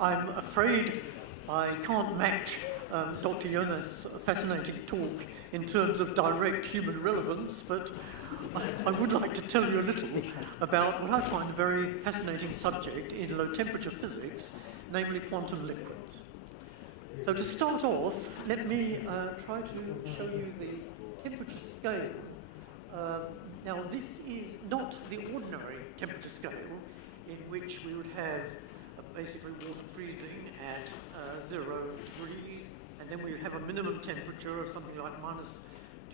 I'm afraid I can't match Dr. Jonas' fascinating talk in terms of direct human relevance, but I would like to tell you a little about what I find a very fascinating subject in low-temperature physics, namely quantum liquids. So to start off, let me try to show you the temperature scale. Now, this is not the ordinary temperature scale in which we would have basically water freezing at 0 degrees, and then we would have a minimum temperature of something like minus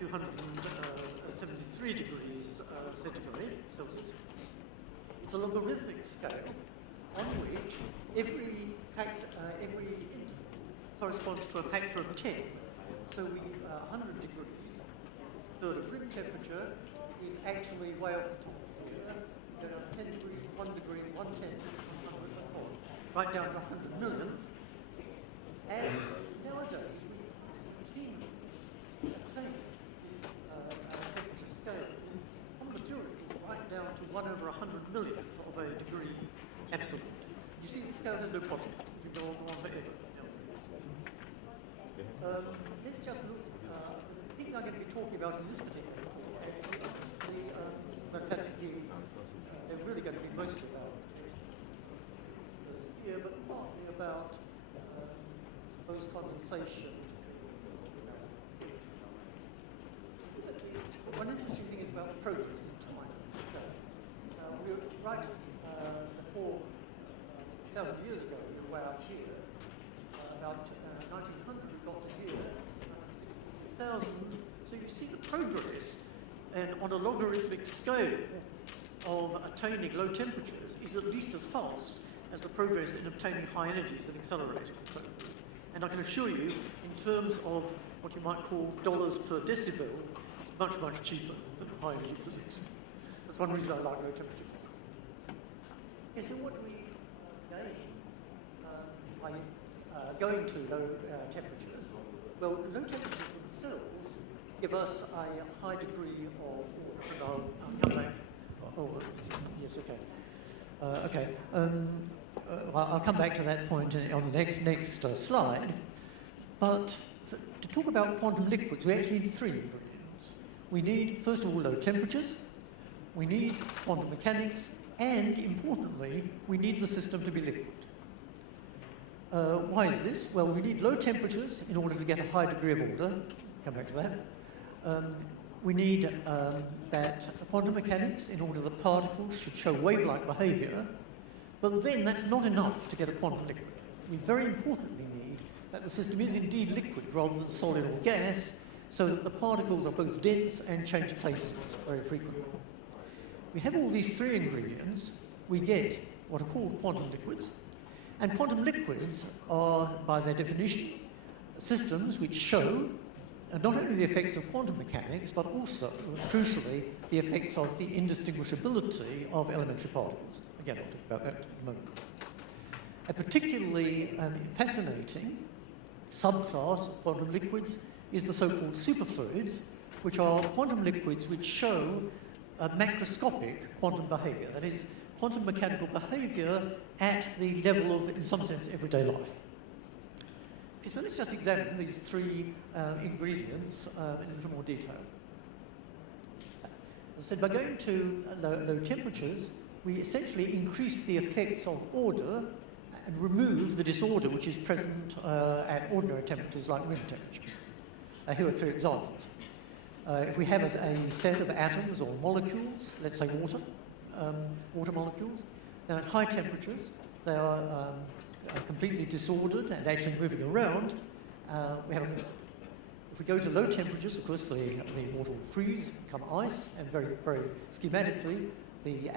273 degrees centigrade Celsius. It's a logarithmic scale on which every interval corresponds to a factor of 10. So we 100 degrees, third of room temperature, is actually way off the top. 10 degrees, 1 degree, 1 tenth, 100, and so on, right down to 100 millionth. And nowadays, we routinely attain this temperature scale on materials right down to 1 over 100 millionth of a degree absolute. You see, the scale has no profit. You go on forever. Let's just look. The thing I'm going to be talking about in this particular talk is they're really going to be mostly about here, but partly about post-condensation. One interesting thing is about the progress in time. We were right before 1,000 years ago, we were way out here. About 1900, we got to here. 1,000. So you see the progress, and on a logarithmic scale of attaining low temperatures is at least as fast as the progress in obtaining high energies and accelerators and so forth. And I can assure you, in terms of what you might call dollars per decibel, it's much, much cheaper than high energy physics. That's one reason I like low temperature physics. Okay, so what do we gain by going to low temperatures? Well, low temperatures themselves give us a high degree of order, and I'll come back. Oh, yes, okay. I'll come back to that point on the next slide. But to talk about quantum liquids, we actually need 3 ingredients. We need, first of all, low temperatures. We need quantum mechanics. And, importantly, we need the system to be liquid. Why is this? Well, we need low temperatures in order to get a high degree of order. Come back to that. We need that quantum mechanics in order that particles should show wave-like behaviour, but then that's not enough to get a quantum liquid. We very importantly need that the system is indeed liquid rather than solid or gas, so that the particles are both dense and change places very frequently. We have all these 3 ingredients, we get what are called quantum liquids, and quantum liquids are, by their definition, systems which show not only the effects of quantum mechanics, but also, crucially, the effects of the indistinguishability of elementary particles. Again, I'll talk about that in a moment. A particularly fascinating subclass of quantum liquids is the so-called superfluids, which are quantum liquids which show macroscopic quantum behavior, that is, quantum mechanical behavior at the level of, in some sense, everyday life. Okay, so let's just examine these 3 ingredients in a little more detail. As I said, by going to low temperatures, we essentially increase the effects of order and remove the disorder which is present at ordinary temperatures like room temperature. Here are 3 examples. If we have a set of atoms or molecules, let's say water molecules, then at high temperatures they are completely disordered and actually moving around. If we go to low temperatures, of course, the water will freeze, become ice, and very, very schematically, the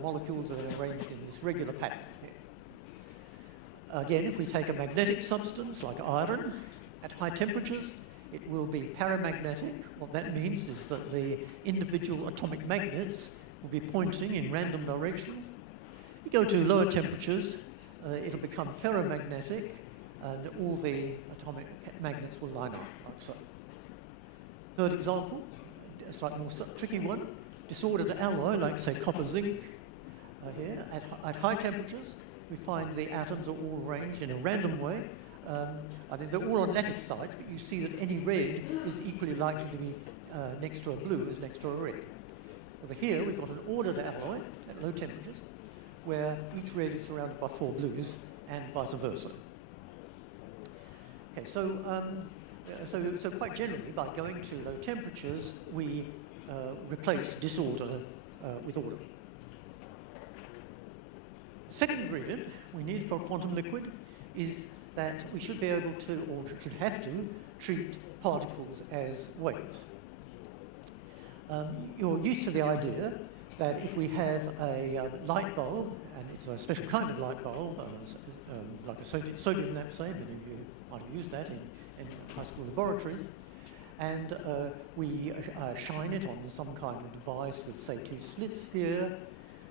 molecules are arranged in this regular pattern here. Again, if we take a magnetic substance like iron, at high temperatures, it will be paramagnetic. What that means is that the individual atomic magnets will be pointing in random directions. You go to lower temperatures, it'll become ferromagnetic, and all the atomic magnets will line up, like so. Third example, a slightly more tricky one, disordered alloy, like say copper zinc, here, at high temperatures, we find the atoms are all arranged in a random way. I mean, they're all on lattice sites, but you see that any red is equally likely to be next to a blue as next to a red. Over here, we've got an ordered alloy at low temperatures, where each red is surrounded by 4 blues, and vice versa. Okay, so quite generally, by going to low temperatures, we replace disorder with order. The second ingredient we need for a quantum liquid is that we should be able to, or should have to, treat particles as waves. You're used to the idea that if we have a light bulb, and it's a special kind of light bulb, like a sodium lamp, say, and you might have used that in high school laboratories, and we shine it onto some kind of device with, say, 2 slits here,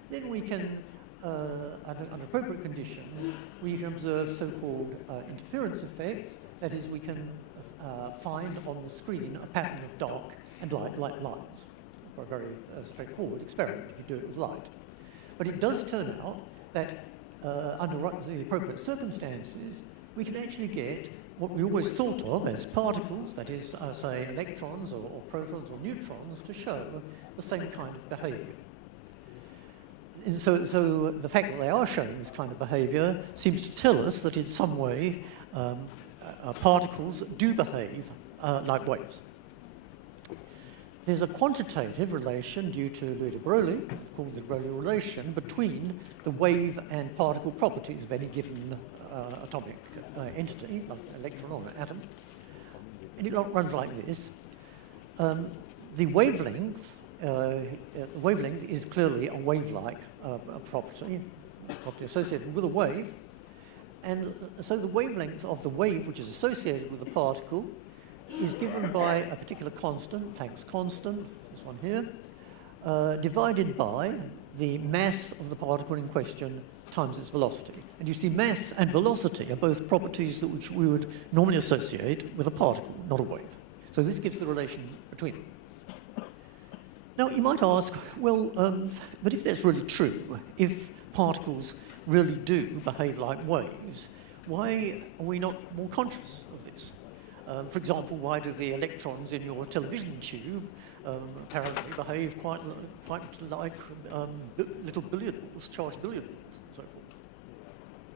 then we can, under appropriate conditions, we can observe so-called interference effects. That is, we can find on the screen a pattern of dark and light lines. For a very straightforward experiment if you do it with light. But it does turn out that under the appropriate circumstances, we can actually get what we always thought of as particles, that is, say, electrons or protons or neutrons, to show the same kind of behaviour. And so the fact that they are showing this kind of behaviour seems to tell us that in some way particles do behave like waves. There's a quantitative relation due to Louis de Broglie, called the Broglie relation, between the wave and particle properties of any given atomic entity, like an electron or an atom. And it runs like this. The wavelength is clearly a wave-like property associated with a wave. And so the wavelength of the wave, which is associated with the particle, is given by a particular constant, Planck's constant, this one here, divided by the mass of the particle in question times its velocity. And you see, mass and velocity are both properties which we would normally associate with a particle, not a wave. So this gives the relation between them. Now, you might ask, well, but if that's really true, if particles really do behave like waves, why are we not more conscious of this? For example, why do the electrons in your television tube apparently behave quite like little billiard balls, charged billiard balls, and so forth?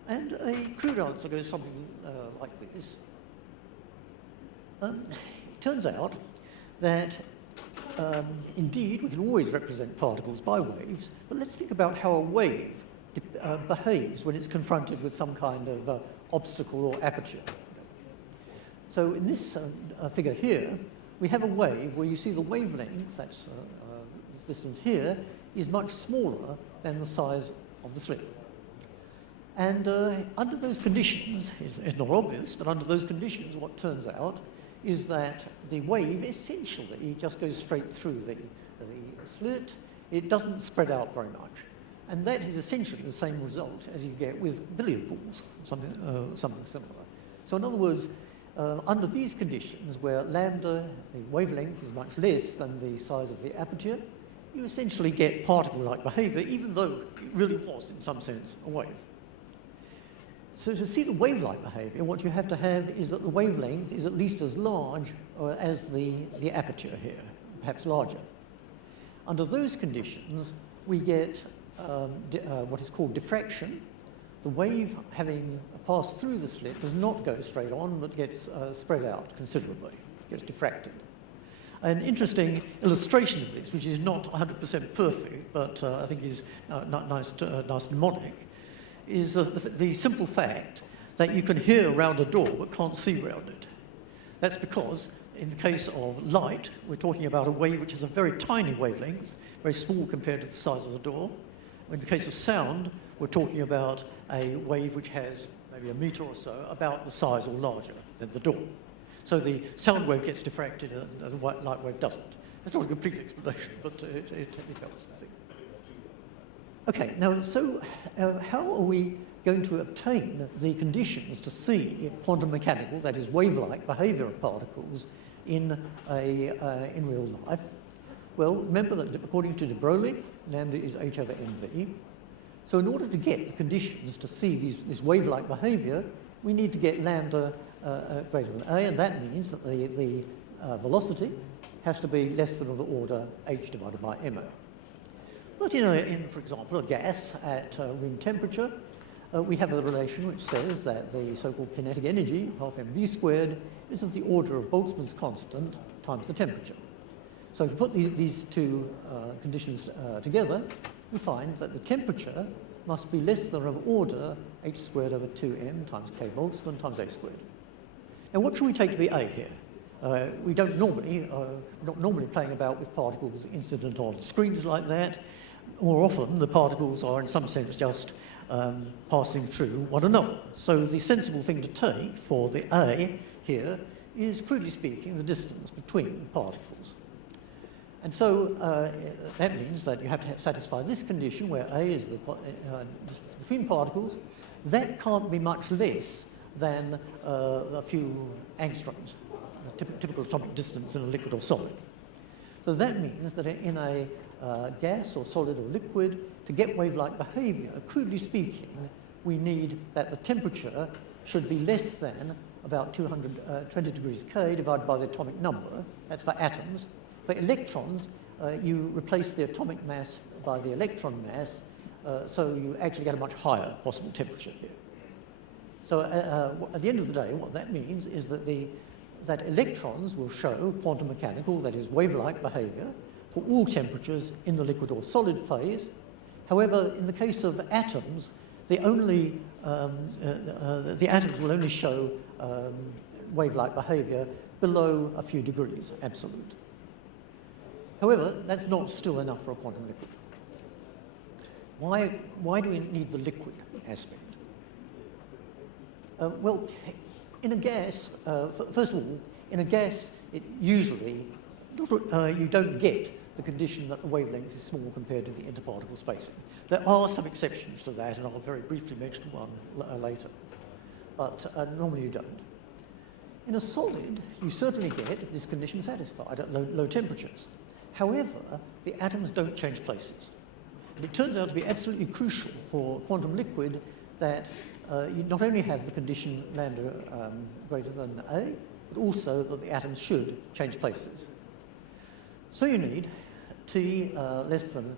And a crude answer goes something like this. It turns out that indeed we can always represent particles by waves, but let's think about how a wave behaves when it's confronted with some kind of obstacle or aperture. So in this figure here, we have a wave where you see the wavelength, that's this distance here, is much smaller than the size of the slit. And under those conditions, it's not obvious, but under those conditions, what turns out is that the wave essentially just goes straight through the slit. It doesn't spread out very much. And that is essentially the same result as you get with billiard balls, something similar. So in other words, under these conditions, where lambda, the wavelength, is much less than the size of the aperture, you essentially get particle-like behaviour, even though it really was, in some sense, a wave. So to see the wave-like behaviour, what you have to have is that the wavelength is at least as large as the aperture here, perhaps larger. Under those conditions, we get what is called diffraction. The wave, having passed through the slit, does not go straight on, but gets spread out considerably, gets diffracted. An interesting illustration of this, which is not 100% perfect, but I think is nice mnemonic, is the simple fact that you can hear around a door but can't see around it. That's because, in the case of light, we're talking about a wave which has a very tiny wavelength, very small compared to the size of the door. In the case of sound, we're talking about a wave which has maybe a metre or so, about the size or larger than the door. So the sound wave gets diffracted and the light wave doesn't. That's not a complete explanation, but it helps, I think. Okay, now, so how are we going to obtain the conditions to see quantum mechanical, that is wave-like behaviour of particles in real life? Well, remember that according to de Broglie, lambda is h over mv. So in order to get the conditions to see this wave-like behaviour, we need to get lambda greater than a, and that means that the velocity has to be less than of the order h divided by ma. But in, for example, a gas at room temperature, we have a relation which says that the so-called kinetic energy, half mv squared, is of the order of Boltzmann's constant times the temperature. So if you put these two conditions together, we find that the temperature must be less than of order h squared over 2m times k Boltzmann times a squared. Now what should we take to be a here? We don't normally, not normally playing about with particles incident on screens like that. More often the particles are in some sense just passing through one another. So the sensible thing to take for the a here is, crudely speaking, the distance between particles. And so that means that you have to satisfy this condition where a is the distance between particles. That can't be much less than a few angstroms, typical atomic distance in a liquid or solid. So that means that in a gas or solid or liquid, to get wave-like behaviour, crudely speaking, we need that the temperature should be less than about 220 degrees K divided by the atomic number. That's for atoms. For electrons, you replace the atomic mass by the electron mass, so you actually get a much higher possible temperature here. So at the end of the day, what that means is that that electrons will show quantum mechanical, that is wave-like behaviour, for all temperatures in the liquid or solid phase. However, in the case of atoms, the atoms will only show wave-like behaviour below a few degrees absolute. However, that's not still enough for a quantum liquid. Why do we need the liquid aspect? Well, in a gas, first of all, in a gas, it usually, you don't get the condition that the wavelength is small compared to the interparticle spacing. There are some exceptions to that, and I'll very briefly mention one later. But normally you don't. In a solid, you certainly get this condition satisfied at low temperatures. However, the atoms don't change places. And it turns out to be absolutely crucial for quantum liquid that you not only have the condition lambda greater than a, but also that the atoms should change places. So you need T less than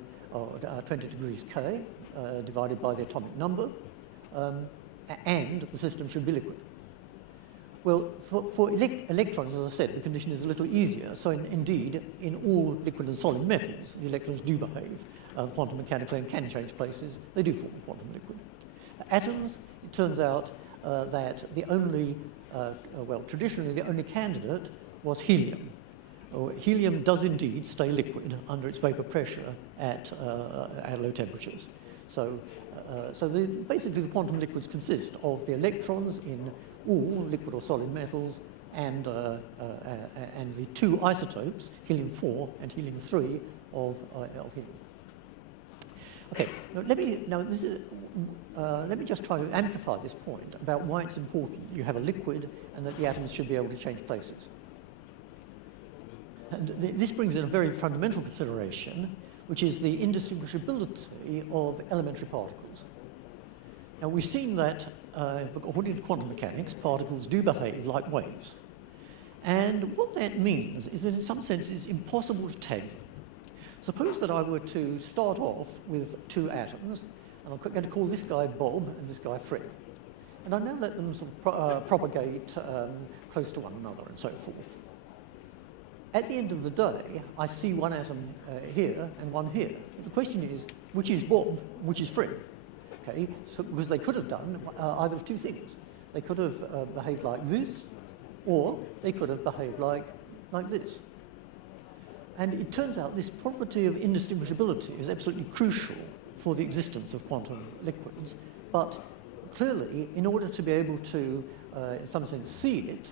20 degrees K divided by the atomic number, and the system should be liquid. Well, for electrons, as I said, the condition is a little easier. So indeed, in all liquid and solid metals, the electrons do behave quantum mechanically and can change places. They do form quantum liquid. Atoms, it turns out that the only, well, traditionally the only candidate was helium. Helium does indeed stay liquid under its vapor pressure at low temperatures. So, basically the quantum liquids consist of the electrons in all liquid or solid metals and the two isotopes, helium-4 and helium-3 of helium. Okay, let me just try to amplify this point about why it's important you have a liquid and that the atoms should be able to change places. And this brings in a very fundamental consideration, which is the indistinguishability of elementary particles. Now, we've seen that, according to quantum mechanics, particles do behave like waves. And what that means is that in some sense it's impossible to tag them. Suppose that I were to start off with two atoms, and I'm going to call this guy Bob and this guy Fred. And I now let them sort of propagate close to one another and so forth. At the end of the day, I see one atom here and one here. The question is, which is Bob, which is Fred? Okay, so, because they could have done either of two things. They could have behaved like this, or they could have behaved like this. And it turns out this property of indistinguishability is absolutely crucial for the existence of quantum liquids. But clearly, in order to be able to, in some sense, see it,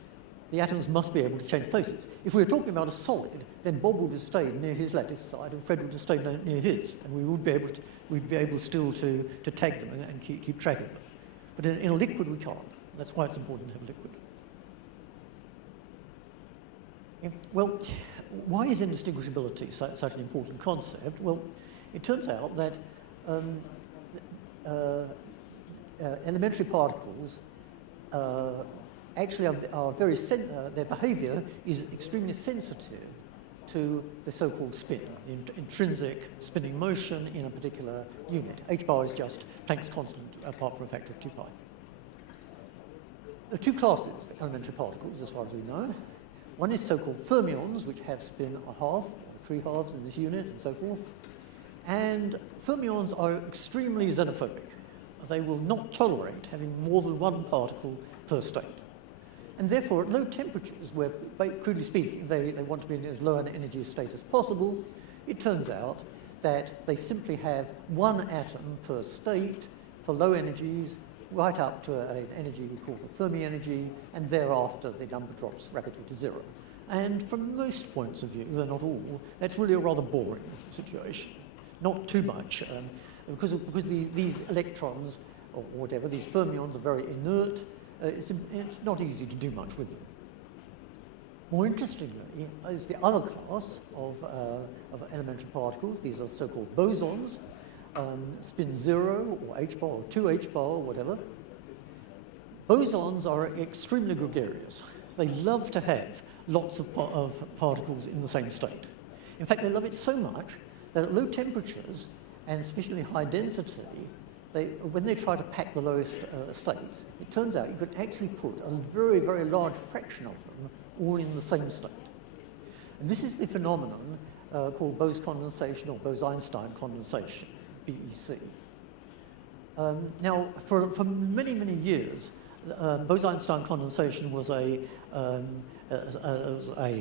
the atoms must be able to change places. If we were talking about a solid, then Bob would have stayed near his lattice side and Fred would have stayed near his, and we would be able to, we'd be able still to tag them and keep track of them. But in a liquid, we can't. That's why it's important to have liquid. Yeah. Well, why is indistinguishability such an important concept? Well, it turns out that elementary particles actually are very, their behaviour is extremely sensitive to the so-called spin, the intrinsic spinning motion in a particular unit. H bar is just Planck's constant apart from a factor of 2 pi. There are two classes of elementary particles, as far as we know. One is so-called fermions, which have spin a half, or 3 halves in this unit, and so forth. And fermions are extremely xenophobic. They will not tolerate having more than one particle per state. And therefore, at low temperatures, where, crudely speaking, they want to be in as low an energy state as possible, it turns out that they simply have one atom per state for low energies, right up to an energy we call the Fermi energy, and thereafter the number drops rapidly to 0. And from most points of view, though not all, that's really a rather boring situation. Not too much, because these electrons, or whatever, these fermions are very inert. It's not easy to do much with them. More interestingly is the other class of elementary particles. These are so-called bosons, spin 0 or H bar or 2 H bar or whatever. Bosons are extremely gregarious. They love to have lots of particles in the same state. In fact, they love it so much that at low temperatures and sufficiently high density, when they try to pack the lowest states, it turns out you could actually put a very, very large fraction of them all in the same state. And this is the phenomenon called Bose condensation or Bose-Einstein condensation, BEC. Now, for many, many years, Bose-Einstein condensation was a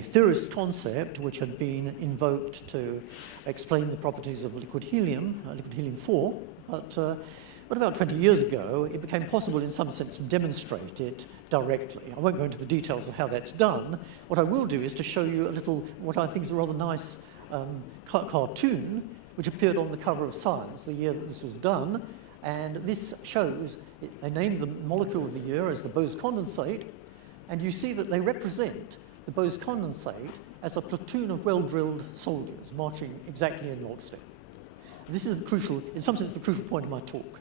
theorist concept which had been invoked to explain the properties of liquid helium-4, but about 20 years ago, it became possible in some sense to demonstrate it directly. I won't go into the details of how that's done. What I will do is to show you a little, what I think is a rather nice cartoon, which appeared on the cover of Science the year that this was done. And this shows, they named the molecule of the year as the Bose condensate, and you see that they represent the Bose condensate as a platoon of well-drilled soldiers marching exactly in lockstep. This is the crucial, in some sense, the crucial point of my talk.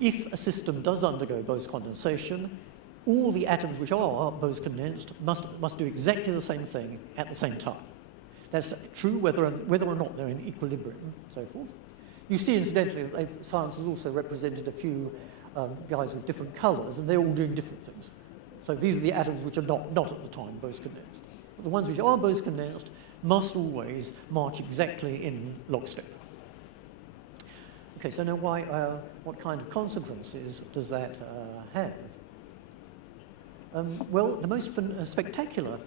If a system does undergo Bose condensation, all the atoms which are Bose condensed must do exactly the same thing at the same time. That's true whether or not they're in equilibrium, and so forth. You see, incidentally, that Science has also represented a few guys with different colours, and they're all doing different things. So these are the atoms which are not at the time Bose condensed. But the ones which are Bose condensed must always march exactly in lockstep. Okay, so now what kind of consequences does that have? Well, the most spectacular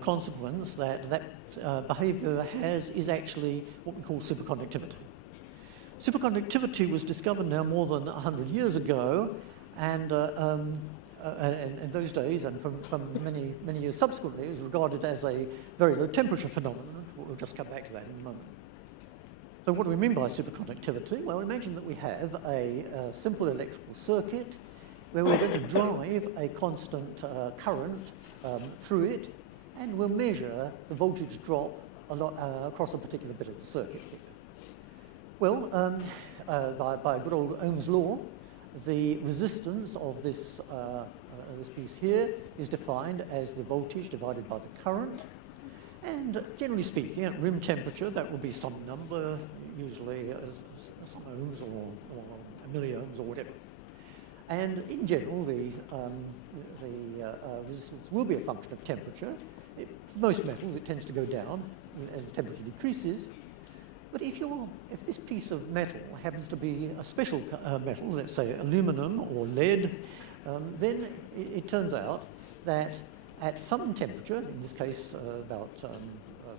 consequence that behaviour has is actually what we call superconductivity. Superconductivity was discovered now more than 100 years ago, and in those days, and from many, many years subsequently, it was regarded as a very low temperature phenomenon. We'll just come back to that in a moment. So what do we mean by superconductivity? Well, imagine that we have a simple electrical circuit where we're going to drive a constant current through it, and we'll measure the voltage drop across a particular bit of the circuit. Well, by good old Ohm's law, the resistance of this piece here is defined as the voltage divided by the current. And generally speaking, at room temperature, that will be some number, usually some ohms or milliohms or whatever. And in general, the resistance will be a function of temperature. For most metals, it tends to go down as the temperature decreases. But if this piece of metal happens to be a special metal, let's say aluminum or lead, then it turns out that at some temperature, in this case about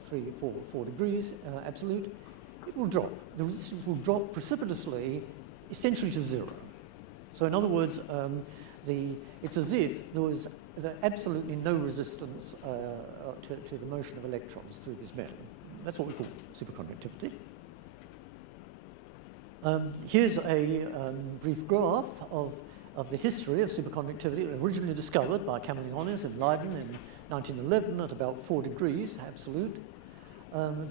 4 degrees absolute, it will drop. The resistance will drop precipitously, essentially to 0. So in other words, it's as if there was absolutely no resistance to the motion of electrons through this metal. That's what we call superconductivity. Here's a brief graph of the history of superconductivity, originally discovered by Camerlionis and Leiden in 1911 at about 4 degrees absolute,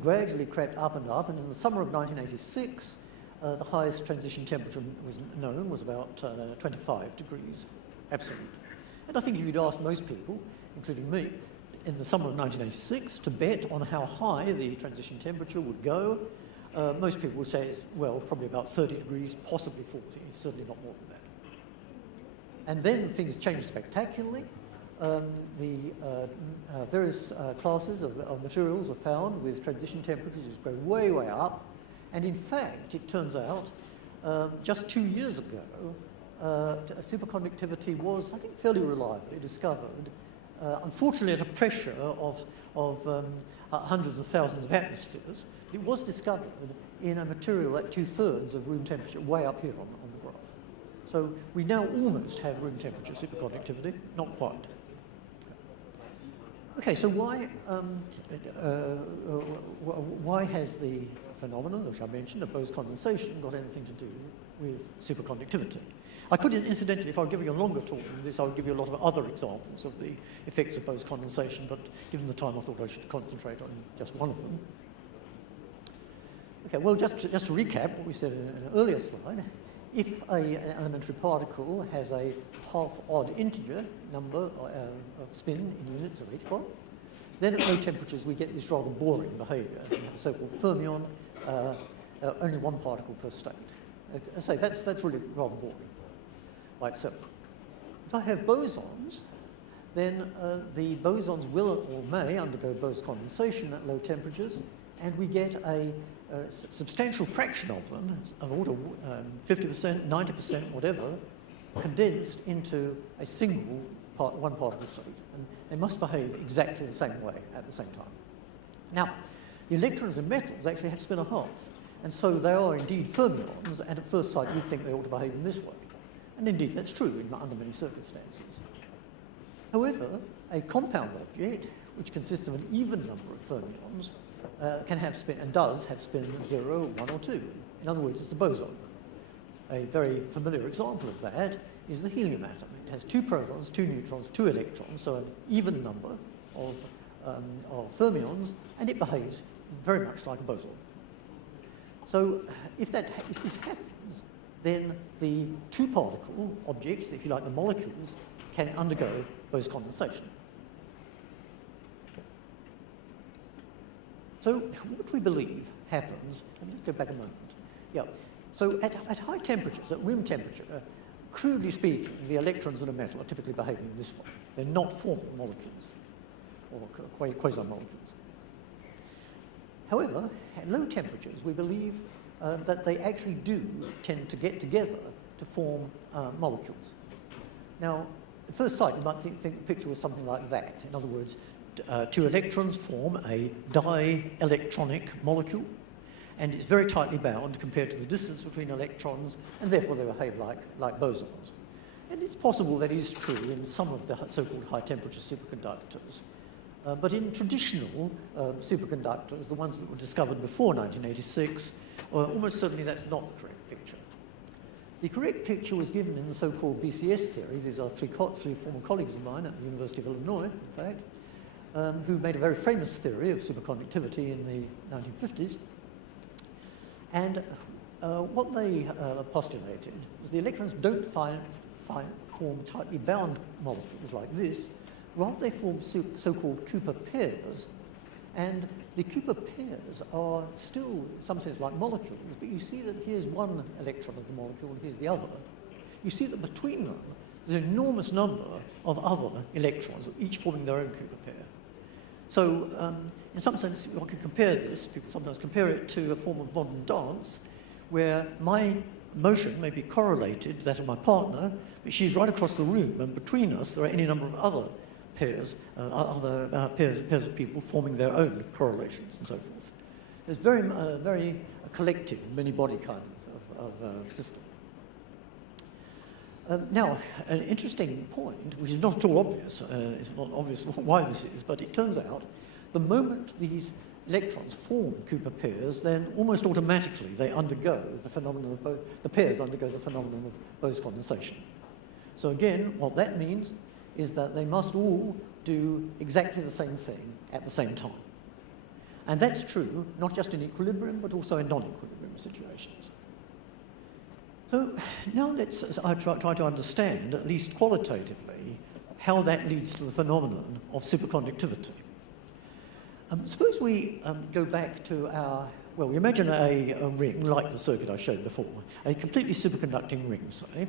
gradually crept up and up, and in the summer of 1986, the highest transition temperature was known was about 25 degrees absolute. And I think if you'd asked most people, including me, in the summer of 1986 to bet on how high the transition temperature would go, most people would say, well, probably about 30 degrees, possibly 40, certainly not more than that. And then things changed spectacularly. The various classes of materials were found with transition temperatures going way, way up. And in fact, it turns out, just 2 years ago, superconductivity was, I think, fairly reliably discovered, unfortunately at a pressure of hundreds of thousands of atmospheres. It was discovered in a material at 2/3 of room temperature, way up here on the graph. So we now almost have room temperature superconductivity, not quite. Okay, so why has the phenomenon, which I mentioned, of Bose condensation got anything to do with superconductivity? I could, incidentally, if I were giving a longer talk than this, I would give you a lot of other examples of the effects of Bose condensation, but given the time, I thought I should concentrate on just one of them. Okay, well, just to recap what we said in an earlier slide, if an elementary particle has a half-odd integer number of spin in units of h-bar, then at low temperatures we get this rather boring behaviour, a so-called fermion, only one particle per state. I say that's really rather boring by itself. If I have bosons, then the bosons will or may undergo Bose condensation at low temperatures, and we get a substantial fraction of them, of order 50%, 90%, whatever, condensed into a single one particle state. And they must behave exactly the same way at the same time. Now, the electrons in metals actually have spin a half, and so they are indeed fermions, and at first sight you'd think they ought to behave in this way. And indeed, that's true under many circumstances. However, a compound object, which consists of an even number of fermions, can have spin, and does have spin 0, 1, or 2. In other words, it's a boson. A very familiar example of that is the helium atom. It has 2 protons, 2 neutrons, 2 electrons, so an even number of fermions, and it behaves very much like a boson. So if this happens, then the 2-particle objects, if you like, the molecules, can undergo Bose condensation. So what we believe happens, let me just go back a moment. Yeah. So at high temperatures, at room temperature, crudely speaking, the electrons in a metal are typically behaving in this way. They're not forming molecules, or quasi-molecules. However, at low temperatures, we believe that they actually do tend to get together to form molecules. Now, at first sight, you might think the picture was something like that. In other words, 2 electrons form a dielectronic molecule, and it's very tightly bound compared to the distance between electrons, and therefore they behave like bosons. And it's possible that is true in some of the so-called high-temperature superconductors. But in traditional superconductors, the ones that were discovered before 1986, almost certainly that's not the correct picture. The correct picture was given in the so-called BCS theory. These are three former colleagues of mine at the University of Illinois, in fact, who made a very famous theory of superconductivity in the 1950s. And what they postulated was the electrons don't form tightly bound molecules like this. Rather, they form so-called Cooper pairs. And the Cooper pairs are still, in some sense, like molecules, but you see that here's one electron of the molecule and here's the other. You see that between them, there's an enormous number of other electrons, each forming their own Cooper pair. So, in some sense, one can compare this, people sometimes compare it to a form of modern dance, where my motion may be correlated to that of my partner, but she's right across the room, and between us there are any number of other pairs, pairs of people forming their own correlations and so forth. It's very collective, many-body kind of system. Now, an interesting point, which is not at all obvious, it's not obvious why this is, but it turns out the moment these electrons form Cooper pairs, then almost automatically they undergo the phenomenon of the pairs undergo the phenomenon of Bose condensation. So again, what that means is that they must all do exactly the same thing at the same time. And that's true not just in equilibrium, but also in non-equilibrium situations. So now let's try to understand, at least qualitatively, how that leads to the phenomenon of superconductivity. Suppose we go back to well, we imagine a ring like the circuit I showed before, a completely superconducting ring, say.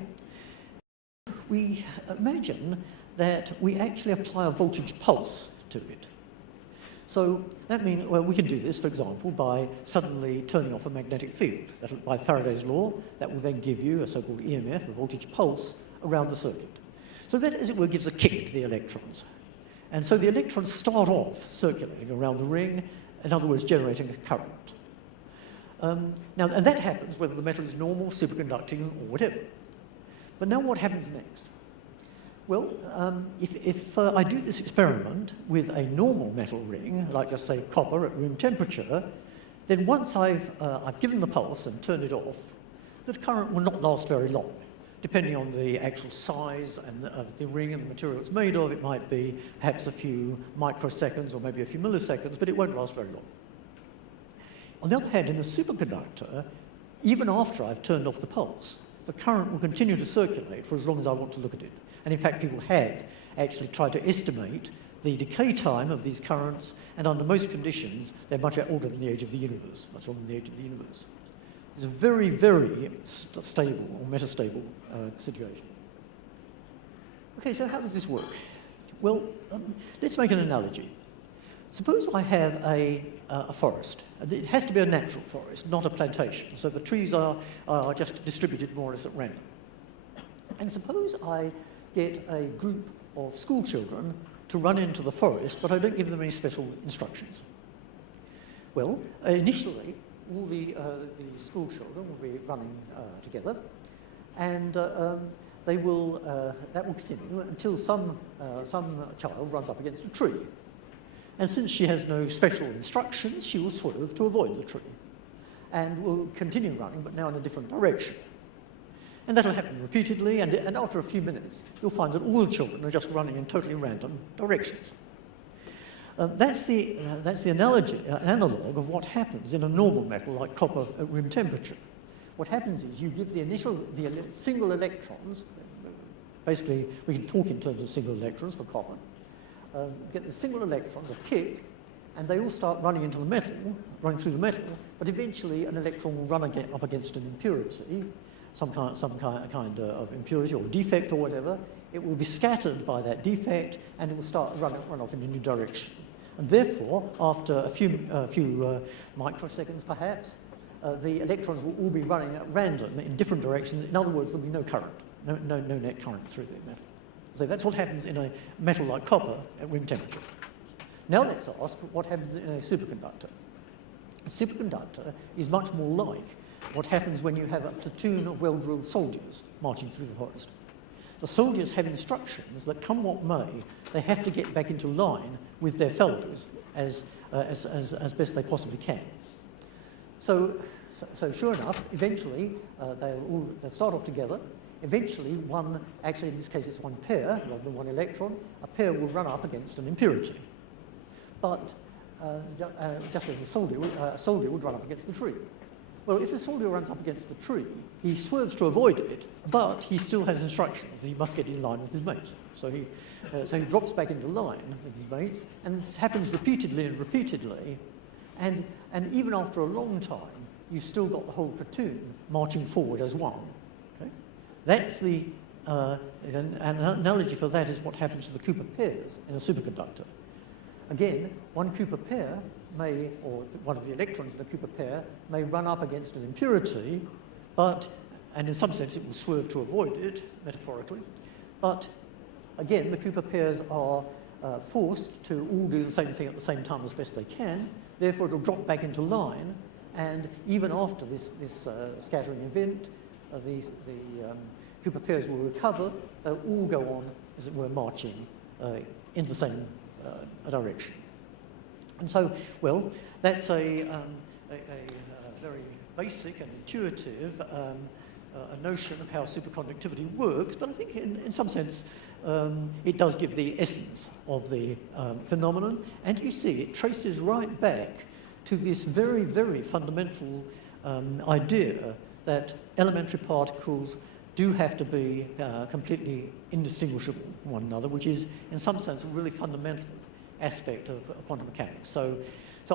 We imagine that we actually apply a voltage pulse to it. So that means, well, we can do this, for example, by suddenly turning off a magnetic field. By Faraday's law, that will then give you a so-called EMF, a voltage pulse, around the circuit. So that, as it were, gives a kick to the electrons. And so the electrons start off circulating around the ring, in other words, generating a current. Now, and that happens whether the metal is normal, superconducting, or whatever. But now what happens next? Well, if I do this experiment with a normal metal ring, like just say copper at room temperature, then once I've given the pulse and turned it off, the current will not last very long. Depending on the actual size and of the ring and the material it's made of, it might be perhaps a few microseconds or maybe a few milliseconds, but it won't last very long. On the other hand, in a superconductor, even after I've turned off the pulse, the current will continue to circulate for as long as I want to look at it. And in fact, people have actually tried to estimate the decay time of these currents, and under most conditions, they're much older than the age of the universe, much longer than the age of the universe. It's a very, very stable or metastable situation. Okay, so how does this work? Well, let's make an analogy. Suppose I have a forest. And it has to be a natural forest, not a plantation. So the trees are just distributed more or less at random. And suppose I get a group of school children to run into the forest, but I don't give them any special instructions. Well, initially, all the school children will be running together, and that will continue until some child runs up against a tree. And since she has no special instructions, she will swerve to avoid the tree, and will continue running, but now in a different direction. And that'll happen repeatedly, and after a few minutes, you'll find that all the children are just running in totally random directions. That's the analog of what happens in a normal metal like copper at room temperature. What happens is you give the single electrons, basically we can talk in terms of single electrons for copper, get the single electrons a kick, and they all start running into the metal, running through the metal, but eventually an electron will run up against an impurity, some kind of impurity or defect or whatever. It will be scattered by that defect, and it will start run off in a new direction. And therefore, after a few microseconds perhaps, the electrons will all be running at random in different directions. In other words, there'll be no current, no net current through the metal. So that's what happens in a metal like copper at room temperature. Now let's ask what happens in a superconductor. A superconductor is much more like what happens when you have a platoon of well-drilled soldiers marching through the forest. The soldiers have instructions that, come what may, they have to get back into line with their fellows as best they possibly can. So sure enough, eventually they'll start off together. Eventually, actually in this case it's one pair rather than one electron, a pair will run up against an impurity. But just as a soldier would run up against the tree. Well, if the soldier runs up against the tree, he swerves to avoid it, but he still has instructions that he must get in line with his mates. So he drops back into line with his mates, and this happens repeatedly and repeatedly, and even after a long time, you've still got the whole platoon marching forward as one. Okay? That's an analogy for that is what happens to the Cooper pairs in a superconductor. Again, one Cooper pair or one of the electrons in a Cooper pair may run up against an impurity, and in some sense it will swerve to avoid it, metaphorically. But again, the Cooper pairs are forced to all do the same thing at the same time as best they can. Therefore, it'll drop back into line, and even after this scattering event, the Cooper pairs will recover. They'll all go on, as it were, marching in the same direction. And so, well, that's a very basic and intuitive a notion of how superconductivity works, but I think in some sense it does give the essence of the phenomenon, and you see it traces right back to this very, very fundamental idea that elementary particles do have to be completely indistinguishable from one another, which is, in some sense, a really fundamental aspect of quantum mechanics. So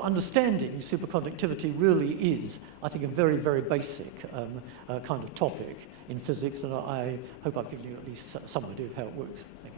understanding superconductivity really is, I think, a very, very basic kind of topic in physics, and I hope I've given you at least some idea of how it works. Thank you.